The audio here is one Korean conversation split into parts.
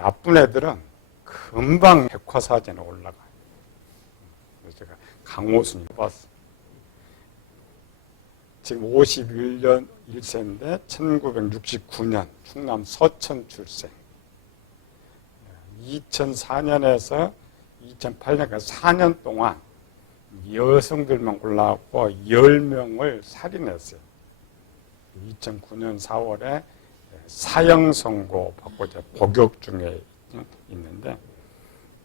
나쁜 애들은 금방 백화사전에 올라가요. 그래서 제가 강호순이 봤어요. 지금 51년 1세인데 1969년 충남 서천 출생. 2004년에서 2008년까지 4년 동안 여성들만 올라왔고 10명을 살인했어요. 2009년 4월에 사형 선고 받고 이제 복역 중에 있는데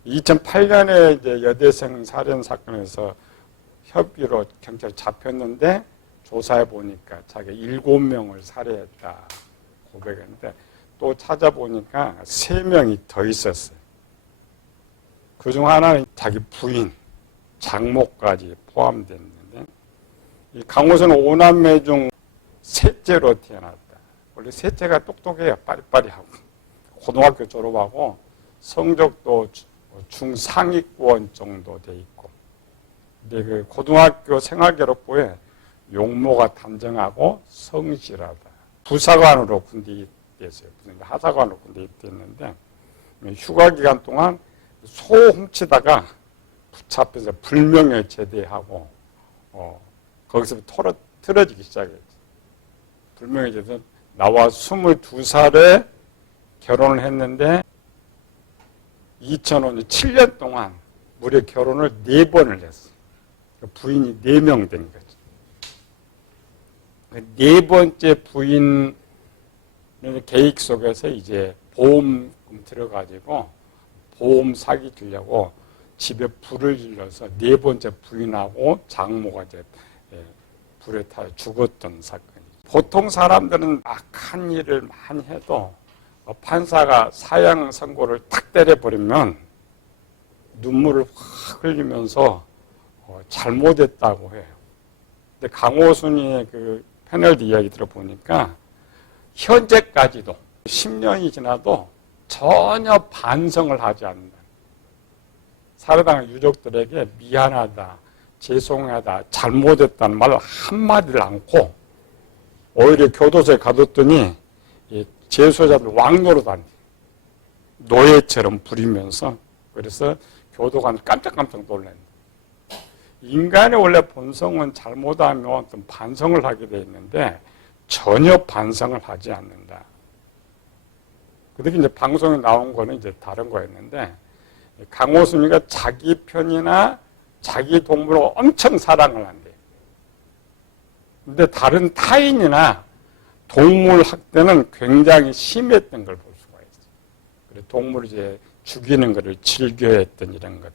2008년에 이제 여대생 살인 사건에서 협의로 경찰 잡혔는데 조사해 보니까 자기가 7명을 살해했다 고백했는데 또 찾아보니까 3명이 더 있었어요. 그중 하나는 자기 부인, 장모까지 포함됐는데 이 강호선은 5남매 중 셋째로 태어났다. 원래 셋째가 똑똑해요. 빠리빠리하고. 고등학교 졸업하고 성적도 중상위권 정도 돼 있고. 근데 그 고등학교 생활기록부에 용모가 단정하고 성실하다. 부사관으로 군대 입대했어요. 하사관으로 군대 입대했는데 휴가 기간 동안 소 훔치다가 붙잡혀서 불명예 제대하고 거기서 틀어지기 시작했죠. 불명예 제대 나와 22살에 결혼을 했는데 2005년 7년 동안 무려 결혼을 4번을 했어요. 부인이 4명 된 거죠. 네 번째 부인 계획 속에서 이제 보험금 들어가지고 보험 사기 주려고 집에 불을 질러서 4번째 부인하고 장모가 이제 불에 타 죽었던 사건이죠. 보통 사람들은 악한 일을 많이 해도 판사가 사형 선고를 탁 때려버리면 눈물을 확 흘리면서 잘못했다고 해요. 근데 강호순이의 그 패널 이야기 들어보니까 현재까지도 10년이 지나도 전혀 반성을 하지 않는다. 살해당한 유족들에게 미안하다, 죄송하다, 잘못했다는 말 한마디를 않고 오히려 교도소에 가뒀더니 재소자들 왕노릇하는 노예처럼 부리면서 그래서 교도관 깜짝깜짝 놀랐는데 인간의 원래 본성은 잘못하면 어떤 반성을 하게 돼 있는데 전혀 반성을 하지 않는다. 그렇게 이제 방송에 나온 거는 이제 다른 거였는데 강호순이가 자기 편이나 자기 동물을 엄청 사랑을 한대요. 근데 다른 타인이나 동물 학대는 굉장히 심했던 걸 볼 수가 있어요. 그래서 동물을 이제 죽이는 것을 즐겨했던 이런 것.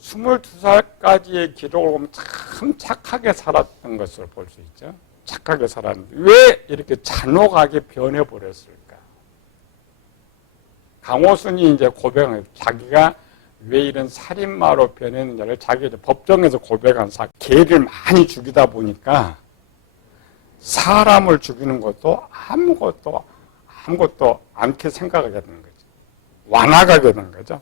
22살까지의 기록을 보면 참 착하게 살았던 것을 볼 수 있죠. 착하게 살았는데 왜 이렇게 잔혹하게 변해버렸을까? 강호순이 이제 고백을 자기가 왜 이런 살인마로 변했는지를 자기가 법정에서 고백한 사건. 개를 많이 죽이다 보니까 사람을 죽이는 것도 아무것도 않게 생각하게 되는 거죠. 완화가게 되는 거죠.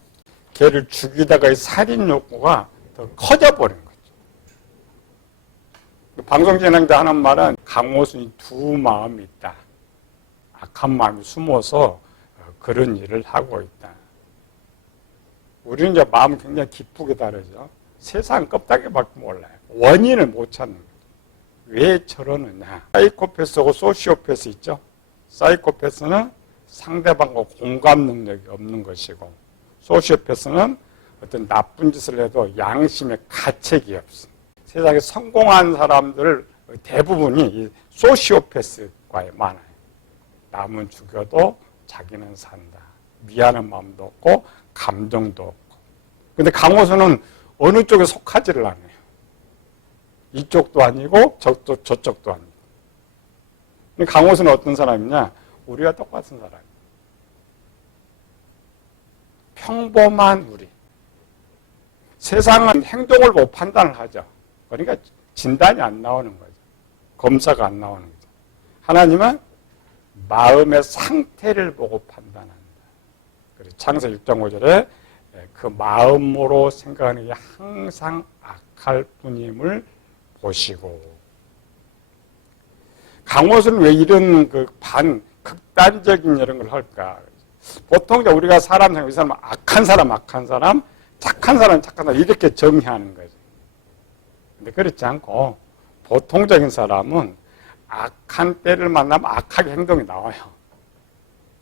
개를 죽이다가 살인 욕구가 더 커져버린 거죠. 방송 진행자 하는 말은 강호순이 두 마음이 있다. 악한 마음이 숨어서 그런 일을 하고 있다. 우리는 이제 마음은 굉장히 기쁘게 다르죠. 세상 껍데기밖에 몰라요. 원인을 못 찾는 거죠. 왜 저러느냐. 사이코패스하고 소시오패스 있죠. 사이코패스는 상대방과 공감 능력이 없는 것이고 소시오패스는 어떤 나쁜 짓을 해도 양심의 가책이 없어. 세상에 성공한 사람들 대부분이 이 소시오패스과에 많아요. 남은 죽여도 자기는 산다. 미안한 마음도 없고 감정도 없고. 근데 강호순은 어느 쪽에 속하지를 않아요. 이쪽도 아니고 저쪽도 아니고. 근데 강호순은 어떤 사람이냐? 우리가 똑같은 사람이에요. 평범한 우리. 세상은 행동을 보고 판단을 하죠. 그러니까 진단이 안 나오는 거죠. 검사가 안 나오는 거죠. 하나님은 마음의 상태를 보고 판단한다. 그래서 창세기 6장 5절에 그 마음으로 생각하는 게 항상 악할 뿐임을 보시고. 강호순은 왜 이런 극단적인 이런 걸 할까? 보통 이제 우리가 사람 생각, 이 사람은 악한 사람, 착한 사람, 이렇게 정의하는 거죠. 근데 그렇지 않고 보통적인 사람은 악한 때를 만나면 악하게 행동이 나와요.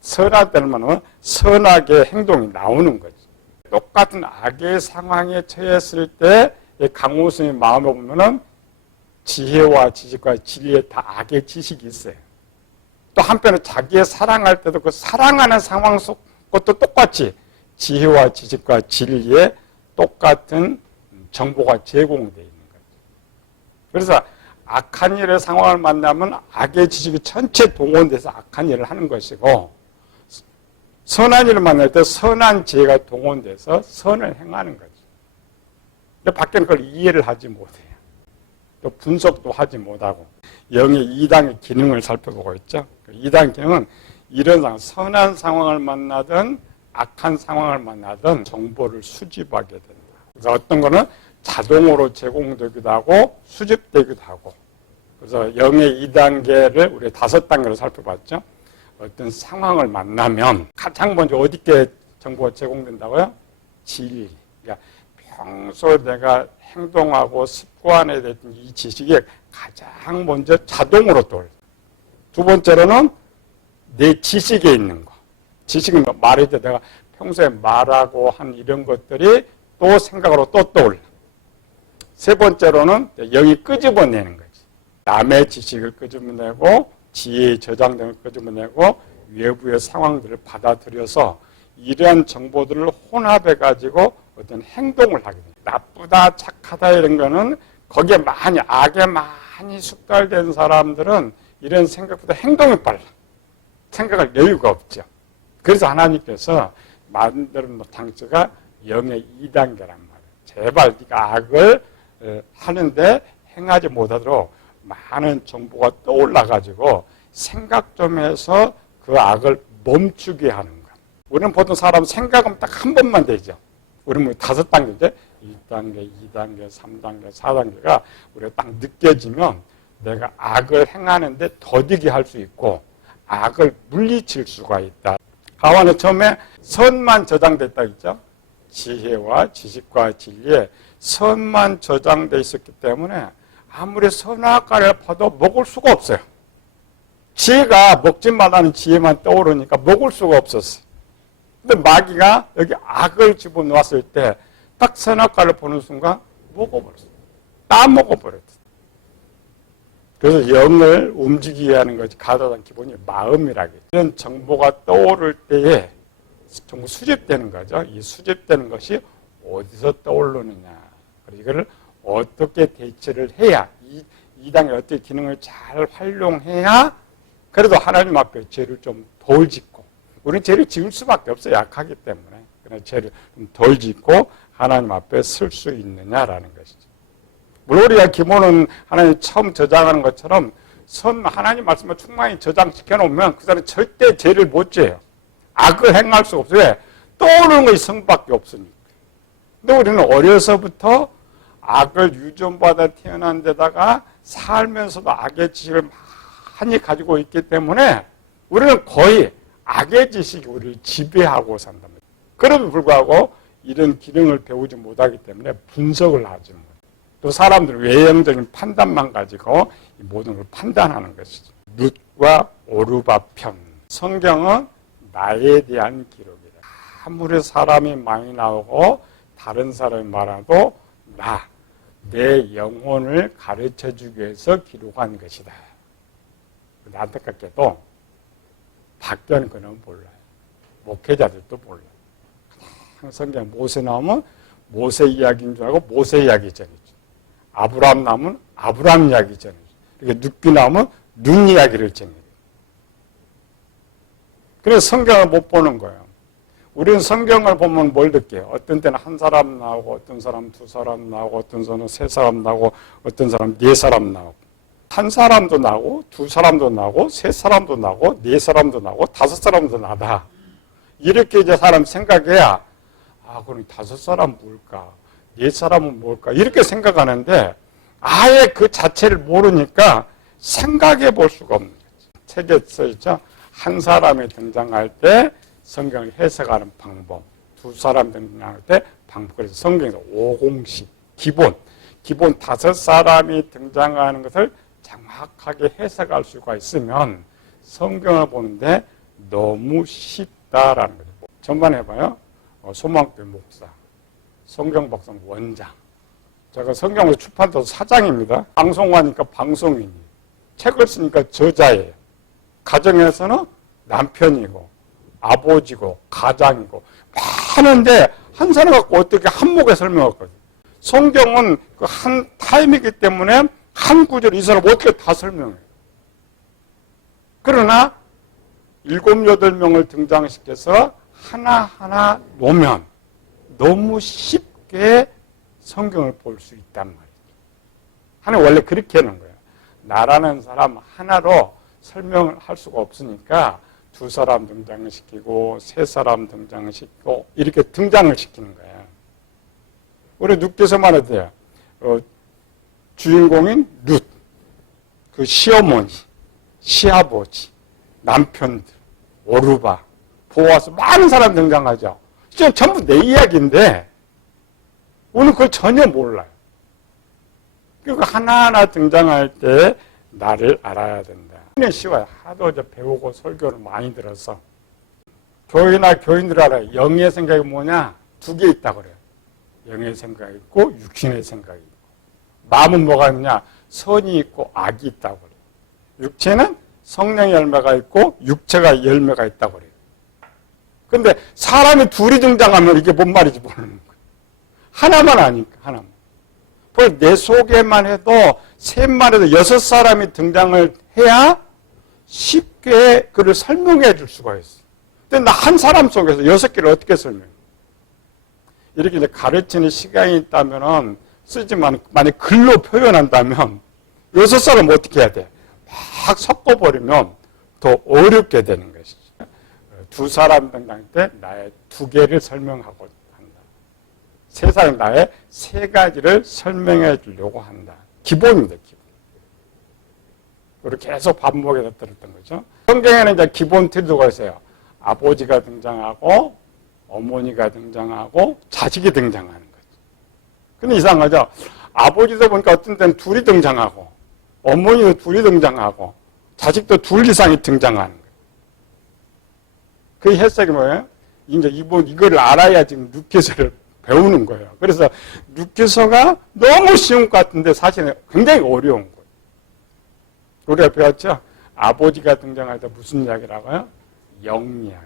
선한 때를 만나면 선하게 행동이 나오는 거죠. 똑같은 악의 상황에 처했을 때 강호순의 마음에 보면은 지혜와 지식과 진리에 다 악의 지식이 있어요. 또 한편으로 자기의 사랑할 때도 그 사랑하는 상황 속 것도 똑같이 지혜와 지식과 진리에 똑같은 정보가 제공되어 있는 거죠. 그래서 악한 일의 상황을 만나면 악의 지식이 전체 동원돼서 악한 일을 하는 것이고, 선한 일을 만날 때 선한 지혜가 동원돼서 선을 행하는 거죠. 근데 밖에는 그걸 이해를 하지 못해요. 또 분석도 하지 못하고 영의 2단의 기능을 살펴보고 있죠. 2단 기능은 이런 상황, 선한 상황을 만나든 악한 상황을 만나든 정보를 수집하게 된다. 그래서 어떤 거는 자동으로 제공되기도 하고 수집되기도 하고, 그래서 영의 2단계를 우리 5단계로 살펴봤죠. 어떤 상황을 만나면 가장 먼저 어디께 정보가 제공된다고요? 진리. 그러니까 평소 내가 행동하고 습관에 대한 이 지식이 가장 먼저 자동으로 떠올려. 두 번째로는 내 지식에 있는 거. 지식은 말할 때 내가 평소에 말하고 한 이런 것들이 또 생각으로 또 떠올려. 세 번째로는 영이 끄집어내는 거지. 남의 지식을 끄집어내고 지혜의 저장등을 끄집어내고 외부의 상황들을 받아들여서 이러한 정보들을 혼합해가지고 어떤 행동을 하게 됩니다. 나쁘다, 착하다 이런 거는 거기에 많이, 악에 많이 숙달된 사람들은 이런 생각보다 행동이 빨라. 생각할 여유가 없죠. 그래서 하나님께서 만드는 장치가 영의 2단계란 말이에요. 제발 네가 악을 하는데 행하지 못하도록 많은 정보가 떠올라가지고 생각 좀 해서 그 악을 멈추게 하는 거야. 우리는 보통 사람 생각은 딱 한 번만 되죠. 우리는 5단계죠. 1단계, 2단계, 3단계, 4단계가 우리가 딱 느껴지면 내가 악을 행하는데 더디게 할 수 있고 악을 물리칠 수가 있다. 하와는 처음에 선만 저장됐다 했죠. 지혜와 지식과 진리에 선만 저장되어 있었기 때문에 아무리 선악과를 봐도 먹을 수가 없어요. 지혜가 먹지 말라는 지혜만 떠오르니까 먹을 수가 없었어요. 근데 마귀가 여기 악을 집어넣었을 때 딱 선악과를 보는 순간 먹어버렸어요. 따먹어버렸어요. 그래서 영을 움직이게 하는 것이 가장 기본이 마음이라겠죠. 이런 정보가 떠오를 때에 정보 수집되는 거죠. 이 수집되는 것이 어디서 떠오르느냐. 그래서 이거를 어떻게 대처를 해야, 이 단계 어떻게 기능을 잘 활용해야 그래도 하나님 앞에 죄를 좀 덜 짓고, 우리는 죄를 지을 수밖에 없어요. 약하기 때문에. 그래서 죄를 좀 덜 짓고 하나님 앞에 설 수 있느냐라는 것이죠. 물론 우리가 기본은 하나님 처음 저장하는 것처럼 하나님 말씀을 충만히 저장시켜 놓으면 그 사람은 절대 죄를 못 져요. 악을 행할 수가 없어요. 왜? 떠오르는 것이 성밖에 없으니까. 근데 우리는 어려서부터 악을 유전받아 태어난 데다가 살면서도 악의 지식을 많이 가지고 있기 때문에 우리는 거의 악의 지식이 우리를 지배하고 산답니다. 그럼에도 불구하고 이런 기능을 배우지 못하기 때문에 분석을 하지 못해요. 또 사람들은 외형적인 판단만 가지고 이 모든 걸 판단하는 것이죠. 룻과 오르바 편. 성경은 나에 대한 기록이다. 아무리 사람이 많이 나오고 다른 사람이 말해도 내 영혼을 가르쳐주기 위해서 기록한 것이다. 안타깝게도 밖에는 그는 몰라요. 목회자들도 몰라요. 성경 모세 나오면 모세 이야기인 줄 알고 모세 이야기 전이죠. 아브라함 나오면 아브라함 이야기 전이죠. 이렇게 룻기 나오면 룻 이야기를 전이죠. 그래서 성경을 못 보는 거예요. 우리는 성경을 보면 뭘 느껴요? 어떤 때는 한 사람 나오고, 어떤 사람 두 사람 나오고, 어떤 사람은 세 사람 나오고, 어떤 사람 네 사람 나오고. 한 사람도 나오고, 두 사람도 나오고, 세 사람도 나오고, 네 사람도 나오고, 다섯 사람도 나다. 이렇게 이제 사람 생각해야, 그럼 다섯 사람 뭘까? 네 사람은 뭘까? 이렇게 생각하는데, 아예 그 자체를 모르니까 생각해 볼 수가 없는 거죠. 책에 써있죠? 한 사람이 등장할 때 성경을 해석하는 방법, 두 사람 등장할 때 방법. 그래서 성경에서 5공식, 기본 5사람이 등장하는 것을 정확하게 해석할 수가 있으면 성경을 보는데 너무 쉽다라는 거죠. 전반 해봐요. 소망교회 목사, 성경 박사 원장. 제가 성경을 출판도 사장입니다. 방송하니까 방송인이, 책을 쓰니까 저자예요. 가정에서는 남편이고 아버지고 가장이고 하는데 한 사람 갖고 어떻게 한목에 설명했거든요. 성경은 그 한 타임이기 때문에 한 구절 이 사람 어떻게 다 설명해요. 그러나 7, 8명을 등장시켜서 하나하나 놓으면 너무 쉽게 성경을 볼 수 있단 말이죠. 하나님 원래 그렇게 하는 거예요. 나라는 사람 하나로 설명을 할 수가 없으니까 2사람 등장시키고 3사람 등장시키고 이렇게 등장을 시키는 거예요. 우리 룻께서만 해도 돼요. 주인공인 룻, 그 시어머니, 시아버지, 남편들, 오르바, 보아스 많은 사람 등장하죠. 진짜 전부 내 이야기인데 오늘 그걸 전혀 몰라요. 그러니까 하나하나 등장할 때 나를 알아야 된다. 그냥 쉬워요. 하도 배우고 설교를 많이 들어서. 교회나 교인들 알아요. 영의 생각이 뭐냐? 2개 있다고 그래요. 영의 생각이 있고 육신의 생각이 있고. 마음은 뭐가 있느냐? 선이 있고 악이 있다고 그래요. 육체는 성령의 열매가 있고 육체가 열매가 있다고 그래요. 근데 사람이 둘이 등장하면 이게 뭔 말인지 모르는 거예요. 하나만 아니까, 하나만. 그걸 내 속에만 해도, 셋만 해도 6사람이 등장을 해야 쉽게 그를 설명해 줄 수가 있어요. 근데 나 한 사람 속에서 6개를 어떻게 설명해? 이렇게 이제 가르치는 시간이 있다면은 쓰지만, 만약 글로 표현한다면, 6사람 어떻게 해야 돼? 막 섞어버리면 더 어렵게 되는 것이죠. 2사람 등장할 때 나의 2개를 설명하고 한다. 3사람 나의 3가지를 설명해 주려고 한다. 기본입니다, 기본. 그리고 계속 반복해서 들었던 거죠. 성경에는 이제 기본 틀도가 있어요. 아버지가 등장하고, 어머니가 등장하고, 자식이 등장하는 거죠. 근데 이상하죠? 아버지도 보니까 어떤 때는 둘이 등장하고, 어머니도 둘이 등장하고, 자식도 둘 이상이 등장하는 거예요. 그 해석이 뭐예요? 이제 이걸 알아야 지금 룻기서를 배우는 거예요. 그래서 룻기서가 너무 쉬운 것 같은데 사실은 굉장히 어려운 거예요. 우리가 배웠죠? 아버지가 등장할 때 무슨 이야기라고요? 영이야기.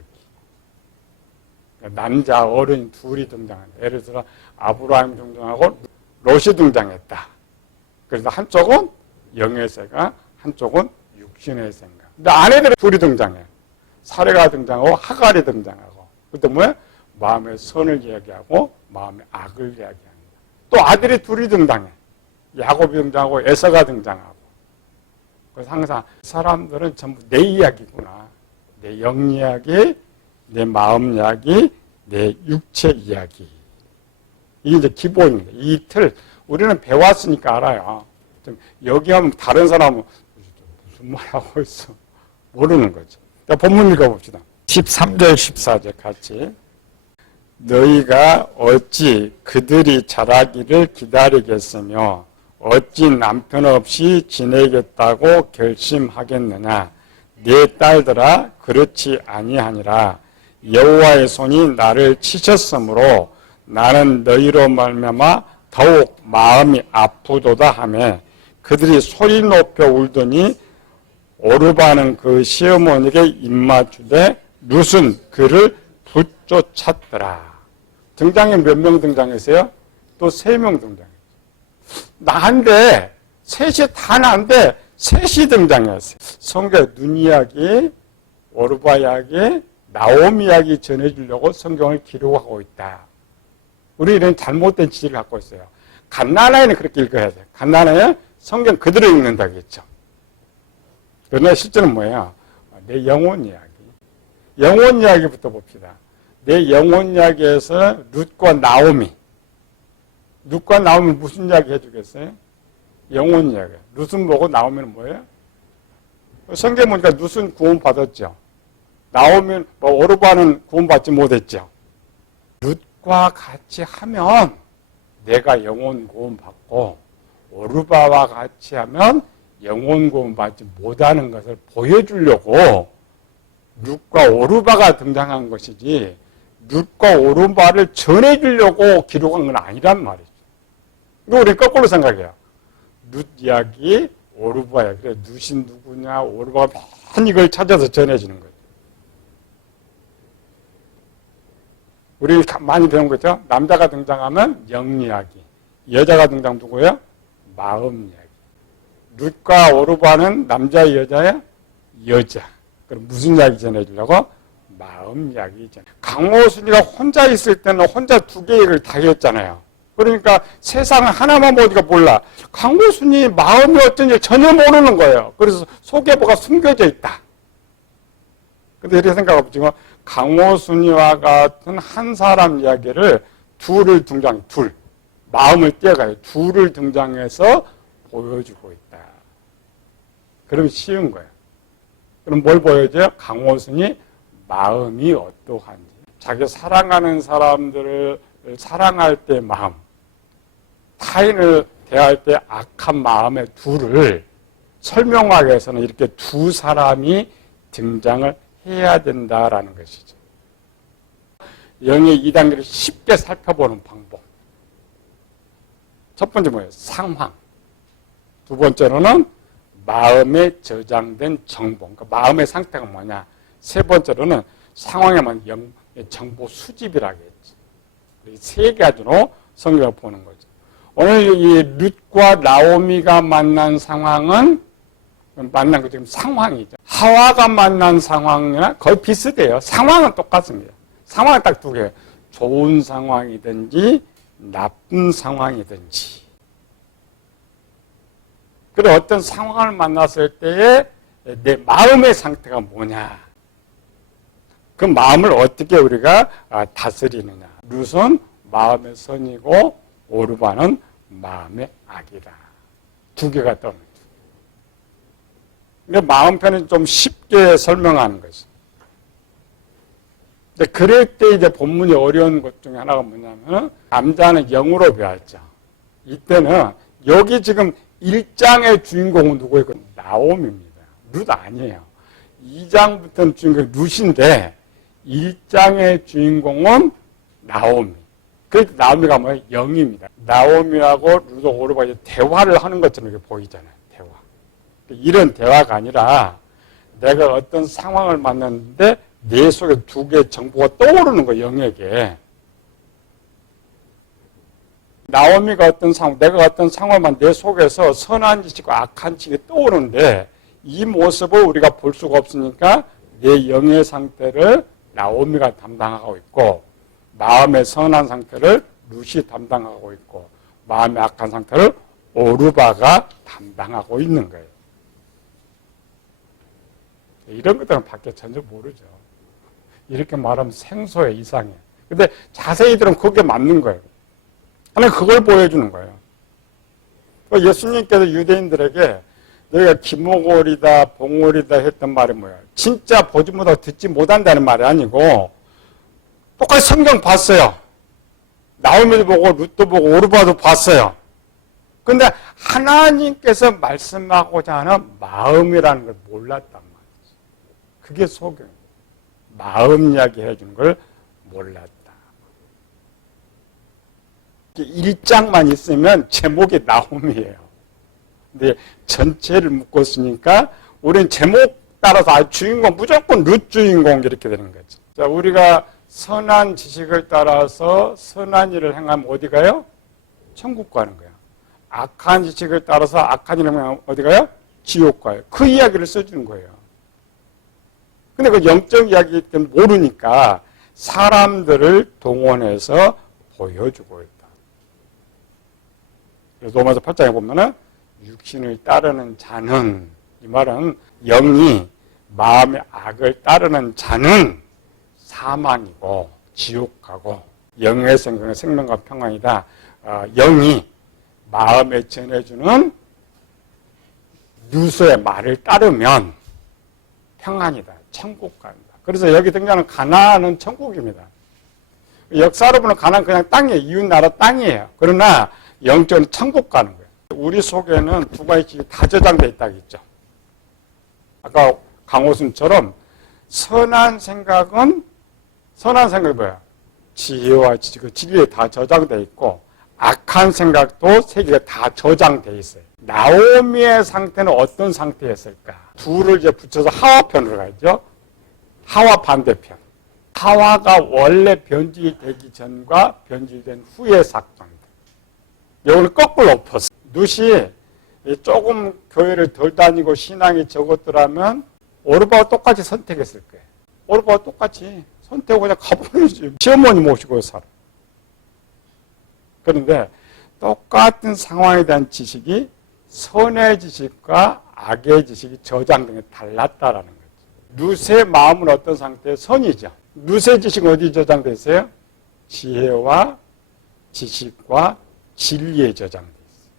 남자 어른 둘이 등장한다. 예를 들어 아브라함이 등장하고 롯이 등장했다. 그래서 한쪽은 영의 생각, 한쪽은 육신의 생각. 근데 아내들이 둘이 등장해요. 사례가 등장하고 하갈이 등장하고. 그때 뭐야? 마음의 선을 이야기하고 마음의 악을 이야기합니다. 또 아들이 둘이 등장해. 야곱이 등장하고 에서가 등장하고. 그래서 항상 사람들은 전부 내 이야기구나. 내 영 이야기, 내 마음 이야기, 내 육체 이야기. 이게 이제 기본입니다. 이 틀 우리는 배웠으니까 알아요. 여기 하면 다른 사람은 무슨 말 하고 있어 모르는 거죠. 자, 본문 읽어봅시다. 13절 14절 같이. 너희가 어찌 그들이 자라기를 기다리겠으며 어찌 남편 없이 지내겠다고 결심하겠느냐. 네 딸들아 그렇지 아니하니라. 여호와의 손이 나를 치셨으므로 나는 너희로 말미암아 더욱 마음이 아프도다 하며 그들이 소리 높여 울더니 오르바는 그 시어머니에게 입맞추되 룻은 그를 붙쫓았더라. 등장에 몇 명 등장했어요? 또 3명 등장했어요. 나한테 셋이 다 나한테 셋이 등장했어요. 성경 눈 이야기, 오르바 이야기, 나오미 이야기 전해주려고 성경을 기록하고 있다. 우리 이런 잘못된 지식을 갖고 있어요. 갓나나에는 그렇게 읽어야 돼요. 갓나나에 성경 그대로 읽는다고 했죠. 그러나 실제는 뭐예요? 내 영혼 이야기. 영혼 이야기부터 봅시다. 내 영혼 이야기에서 룻과 나오미. 룻과 나오미 무슨 이야기 해주겠어요? 영혼 이야기. 룻은 뭐고 나오미는 뭐예요? 성경 보니까 룻은 구원 받았죠. 나오면 뭐 오르바는 구원받지 못했죠. 룻과 같이 하면 내가 영혼 구원받고 오르바와 같이 하면 영혼 구원받지 못하는 것을 보여주려고 룻과 오르바가 등장한 것이지 룻과 오르바를 전해주려고 기록한 건 아니란 말이죠. 이거 우리 거꾸로 생각해요. 룻 이야기, 오르바 이야기. 그래, 룻이 누구냐, 오르바가 맨 이걸 찾아서 전해주는 거죠. 우리 많이 배운 거죠. 남자가 등장하면 영 이야기, 여자가 등장 누구예요? 마음 이야기. 룻과 오르바는 남자, 여자예요? 여자. 그럼 무슨 이야기 전해주려고? 마음 이야기 전해. 강호순이가 혼자 있을 때는 혼자 두 개의 일을 다 했잖아요. 그러니까 세상 하나만 보니까 몰라. 강호순이 마음이 어쩐지 전혀 모르는 거예요. 그래서 속에 뭐가 숨겨져 있다. 근데 이렇게 생각하면 지금 강호순이와 같은 한 사람 이야기를 둘을 둘. 마음을 떼어가요. 둘을 등장해서 보여주고 있다. 그러면 쉬운 거예요. 그럼 뭘 보여줘요? 강호순이 마음이 어떠한지. 자기 사랑하는 사람들을 사랑할 때 마음, 타인을 대할 때 악한 마음의 둘을 설명하기 위해서는 이렇게 두 사람이 등장을 해야 된다라는 것이죠. 영의 2단계를 쉽게 살펴보는 방법. 첫 번째 뭐예요? 상황. 두 번째로는 마음에 저장된 정보. 그러니까 마음의 상태가 뭐냐. 세 번째로는 상황에만 정보 수집이라고 했죠. 세 가지로 성경을 보는 거죠. 오늘 이 룻과 나오미가 만난 상황은 만난 거 지금 상황이죠. 하와가 만난 상황이나 거의 비슷해요. 상황은 똑같습니다. 상황은 딱 두 개예요. 좋은 상황이든지 나쁜 상황이든지. 그리고 어떤 상황을 만났을 때에 내 마음의 상태가 뭐냐. 그 마음을 어떻게 우리가 다스리느냐. 룻은 마음의 선이고 오르바는 마음의 악이다. 두 개가 떠오릅니다. 근데 마음편은 좀 쉽게 설명하는 거죠. 근데 그럴 때 이제 본문이 어려운 것 중에 하나가 뭐냐면 남자는 영으로 배웠죠. 이때는 여기 지금 1장의 주인공은 누구예요? 나오미입니다. 룻 아니에요. 2장부터는 주인공이 룻인데 1장의 주인공은 나오미. 그래서 나오미가 뭐예요? 영입니다. 나오미하고 룻 오르바 대화를 하는 것처럼 이렇게 보이잖아요. 대화. 이런 대화가 아니라 내가 어떤 상황을 만났는데 내 속에 두 개의 정보가 떠오르는 거예요. 영에게. 나오미가 어떤 상황, 내가 어떤 상황만 내 속에서 선한 지식과 악한 지식이 떠오르는데 이 모습을 우리가 볼 수가 없으니까 내 영의 상태를 나오미가 담당하고 있고 마음의 선한 상태를 룻이 담당하고 있고 마음의 악한 상태를 오르바가 담당하고 있는 거예요. 이런 것들은 밖에 전혀 모르죠. 이렇게 말하면 생소해, 이상해. 근데 자세히 들으면 그게 맞는 거예요. 하나님 그걸 보여주는 거예요. 예수님께서 유대인들에게 너희가 기모골이다, 봉골이다 했던 말이 뭐야? 진짜 보지 못하고 듣지 못한다는 말이 아니고 똑같이 성경 봤어요. 나오미도 보고 룻도 보고 오르바도 봤어요. 근데 하나님께서 말씀하고자 하는 마음이라는 걸 몰랐단 말이지. 그게 소경. 마음 이야기 해주는 걸 몰랐다. 1장만 있으면 제목이 나오미예요. 근데 전체를 묶었으니까 우리는 제목 따라서 주인공 무조건 룻 주인공 이렇게 되는 거죠. 자, 우리가 선한 지식을 따라서 선한 일을 행하면 어디 가요? 천국 가는 거예요. 악한 지식을 따라서 악한 일을 행하면 어디 가요? 지옥 가요. 그 이야기를 써주는 거예요. 근데 그 영적 이야기 때문에 모르니까 사람들을 동원해서 보여주고 있다. 그래서 로마서 8장에 보면은 육신을 따르는 자는, 이 말은 영이 마음의 악을 따르는 자는 사망이고 지옥 가고 영의 생명은 생명과 평안이다. 영이 마음에 전해주는 유서의 말을 따르면 평안이다. 천국 간다. 그래서 여기 등장하는 가나안은 천국입니다. 역사로 보면 가나안 그냥 땅이에요. 이웃 나라 땅이에요. 그러나 영적으로 천국 가는 거예요. 우리 속에는 두 가지 다 저장되어 있다고 했죠. 아까 강호순처럼 선한 생각은 뭐야? 지혜와 그 진리에 다 저장되어 있고 악한 생각도 세계가 다 저장되어 있어요. 나오미의 상태는 어떤 상태였을까? 둘을 이제 붙여서 하와편으로 가죠. 하와 반대편. 하와가 원래 변질되기 전과 변질된 후의 사건입니다. 이걸 거꾸로 엎었어요. 룻이 조금 교회를 덜 다니고 신앙이 적었더라면 오르바와 똑같이 선택했을 거예요. 오르바와 똑같이 선택하고 그냥 가버리지. 시어머니 모시고 살아. 그런데 똑같은 상황에 대한 지식이 선의 지식과 악의 지식이 저장된 게 달랐다라는 거죠. 룻의 마음은 어떤 상태예요? 선이죠. 룻의 지식은 어디 저장되어 있어요? 지혜와 지식과 진리에 저장되어 있어요.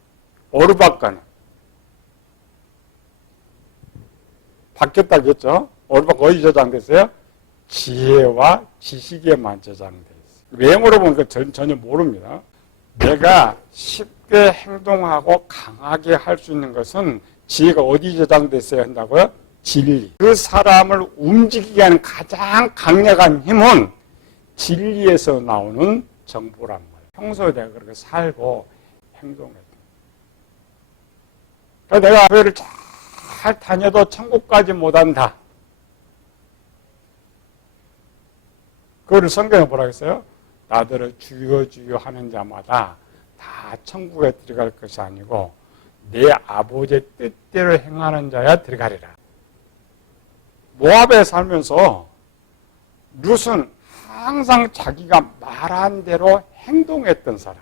오르박과는 바뀌었다겠죠? 오르박 어디 저장됐어요? 지혜와 지식에만 저장되어 있어요. 왜 물어보니까 전혀 모릅니다. 내가 쉽게 행동하고 강하게 할 수 있는 것은 지혜가 어디 저장됐어야 한다고요? 진리. 그 사람을 움직이게 하는 가장 강력한 힘은 진리에서 나오는 정보란 말이에요. 평소에 내가 그렇게 살고 행동했다. 그러니까 내가 교회를 잘 다녀도 천국까지 못한다. 그거를 성경에 뭐라 했어요? 나더러 주여 주여 하는 자마다 다 천국에 들어갈 것이 아니고 내 아버지의 뜻대로 행하는 자야 들어가리라. 모압에 살면서 룻은 항상 자기가 말한 대로 행동했던 사람.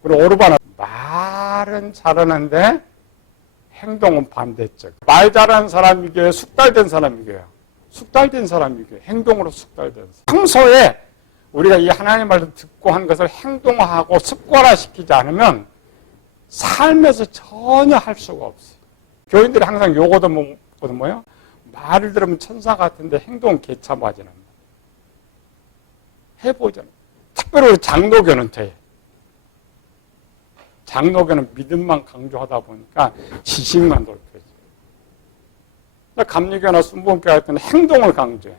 그리고 오르바는 말은 잘하는데 행동은 반대쪽. 말 잘하는 사람이 이겨요? 숙달된 사람이 이겨요? 숙달된 사람이 이겨요. 행동으로 숙달된 사람. 평소에 우리가 이 하나님의 말을 듣고 한 것을 행동화하고 습관화시키지 않으면 삶에서 전혀 할 수가 없어요. 교인들이 항상 요거든 뭐요? 말을 들으면 천사 같은데 행동은 개참하지는 않아요. 해보잖아요. 특별히 장로교는 돼. 장로교는 믿음만 강조하다 보니까 지식만 돌펴져. 감리교나 순복음교 할 때는 행동을 강조해.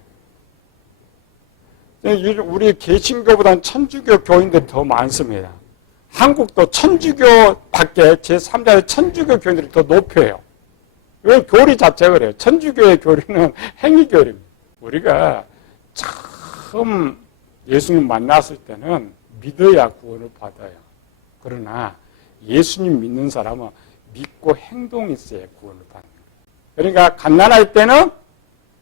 우리 개신교보다는 천주교 교인들이 더 많습니다. 한국도 천주교 밖에 제3자의 천주교 교인들이 더 높여요. 왜? 교리 자체가 그래요. 천주교의 교리는 행위교리입니다. 우리가 처음 예수님 만났을 때는 믿어야 구원을 받아요. 그러나 예수님 믿는 사람은 믿고 행동이 있어야 구원을 받는 거예요. 그러니까 갓난아이 때는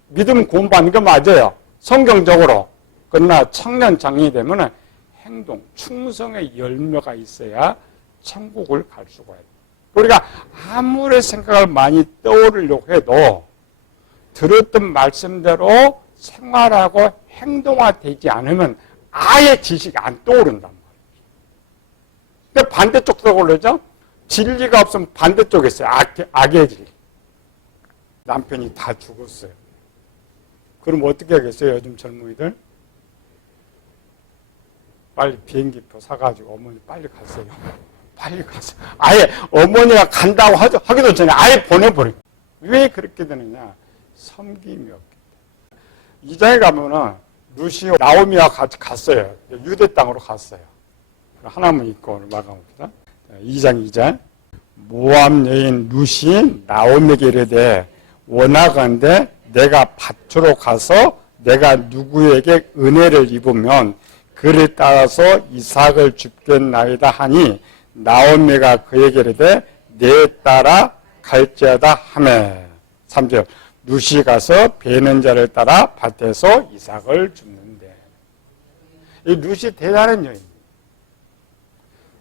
믿음 구원 받는 거 맞아요. 성경적으로. 그러나 청년 장년이 되면 행동, 충성의 열매가 있어야 천국을 갈 수가 있어요. 우리가 아무리 생각을 많이 떠오르려고 해도 들었던 말씀대로 생활하고 행동화되지 않으면 아예 지식이 안 떠오른단 말이에요. 근데 반대쪽도 떠오르죠? 진리가 없으면 반대쪽에 있어요. 악의 진리. 남편이 다 죽었어요. 그럼 어떻게 하겠어요? 요즘 젊은이들? 빨리 비행기표 사가지고 어머니 빨리 가세요. 빨리 가세요. 아예 어머니가 간다고 하기도 전에 아예 보내버려요. 왜 그렇게 되느냐? 섬김이 없기 때문에. 2장에 가면은 룻이 나오미와 같이 갔어요. 유대 땅으로 갔어요. 하나만 읽고 오늘 마감합니다. 2장. 모압 여인 룻이 나오미에게 이르되 원하건대 내가 밭으로 가서 내가 누구에게 은혜를 입으면 그를 따라서 이삭을 줍겠나이다 하니 나오미가 그에게 이르되 내 따라 갈지어다 하매. 3절 룻이 가서 베는 자를 따라 밭에서 이삭을 줍는데. 이 룻이 대단한 여인.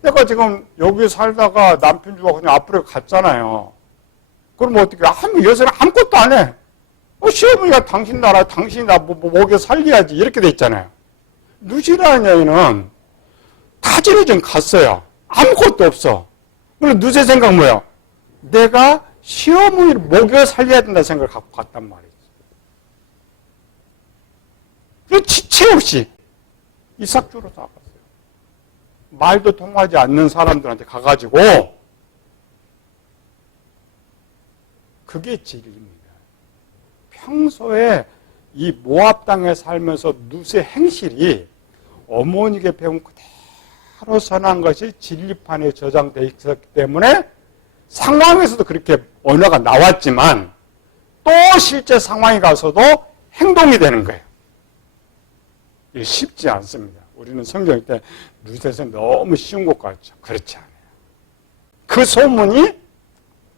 내가 지금 여기 살다가 남편 주고 그냥 앞으로 갔잖아요. 그럼 어떻게? 여자는 아무것도 안 해. 시어머니가 당신 나라, 당신이 나 먹여 살려야지. 이렇게 돼 있잖아요. 룻이라는 여인은 타지로 좀 갔어요. 아무것도 없어. 그럼 룻의 생각 뭐예요? 내가 시어머니를 먹여 살려야 된다는 생각을 갖고 갔단 말이죠. 지체 없이 이삭주로 나갔어요. 말도 통하지 않는 사람들한테 가가지고 그게 진리입니다. 평소에 이 모압 땅에 살면서 룻의 행실이 어머니에게 배운 그대로 선한 것이 진리판에 저장되어 있었기 때문에 상황에서도 그렇게 언어가 나왔지만 또 실제 상황에 가서도 행동이 되는 거예요. 이게 쉽지 않습니다. 우리는 성경 때 룻에서 너무 쉬운 것 같죠. 그렇지 않아요. 그 소문이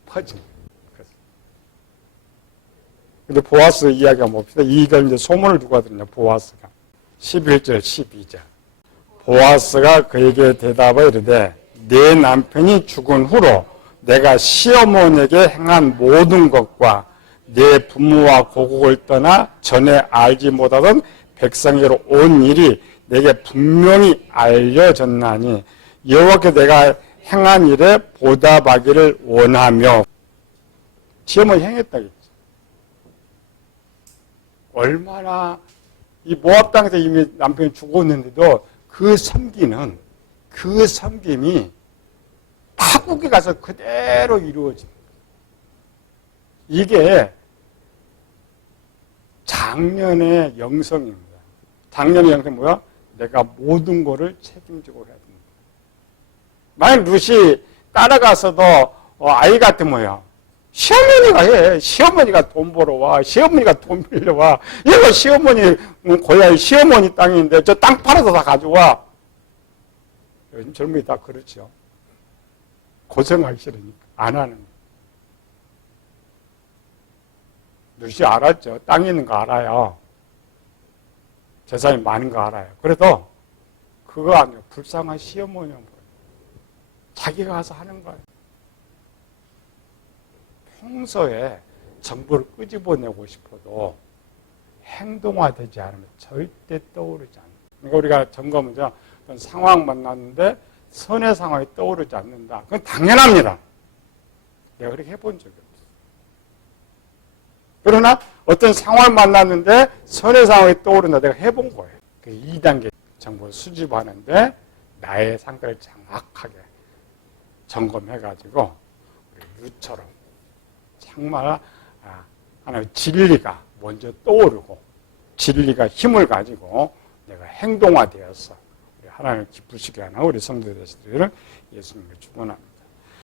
퍼집니다. 근데 보아스 이야기 한번 봅시다. 이걸 이제 소문을 누가 들었냐, 보아스가. 11절, 12절. 보아스가 그에게 대답을 이르되, 내 남편이 죽은 후로 내가 시어머니에게 행한 모든 것과 내 부모와 고국을 떠나 전에 알지 못하던 백성에게로 온 일이 내게 분명히 알려졌나니 여호와께 내가 행한 일에 보답하기를 원하며. 시어머니 행했다겠죠. 얼마나 이 모압 땅에서 이미 남편이 죽었는데도 그 섬김이 타국에 가서 그대로 이루어집니다. 이게 작년의 영성입니다. 작년의 영성이 뭐야? 내가 모든 거를 책임지고 해야 됩니다. 만약 룻이 따라가서도 아이 같으면 뭐야? 시어머니가 해. 시어머니가 돈 벌어와. 시어머니가 돈 빌려와. 이거 시어머니 고향이 시어머니 땅인데 저 땅 팔아서 다 가져와. 요즘 젊은이 다 그렇죠. 고생하기 싫으니까 안 하는 거예요. 룻이 알았죠. 땅에 있는 거 알아요. 재산이 많은 거 알아요. 그래도 그거 아니에요. 불쌍한 시어머니는 뭐예요? 자기가 가서 하는 거예요. 평소에 정보를 끄집어내고 싶어도 행동화되지 않으면 절대 떠오르지 않아요. 그러니까 우리가 점검은요, 어떤 상황 만났는데 선의 상황이 떠오르지 않는다. 그건 당연합니다. 내가 그렇게 해본 적이 없어요. 그러나 어떤 상황을 만났는데 선의 상황이 떠오른다. 내가 해본 거예요. 그 2단계 정보를 수집하는데 나의 상태를 정확하게 점검해가지고 우리 룻처럼 정말 하나의 진리가 먼저 떠오르고 진리가 힘을 가지고 내가 행동화되어서 하나님을 기쁘시게 하는 우리 성도들 되시기를 예수님을 축원합니다.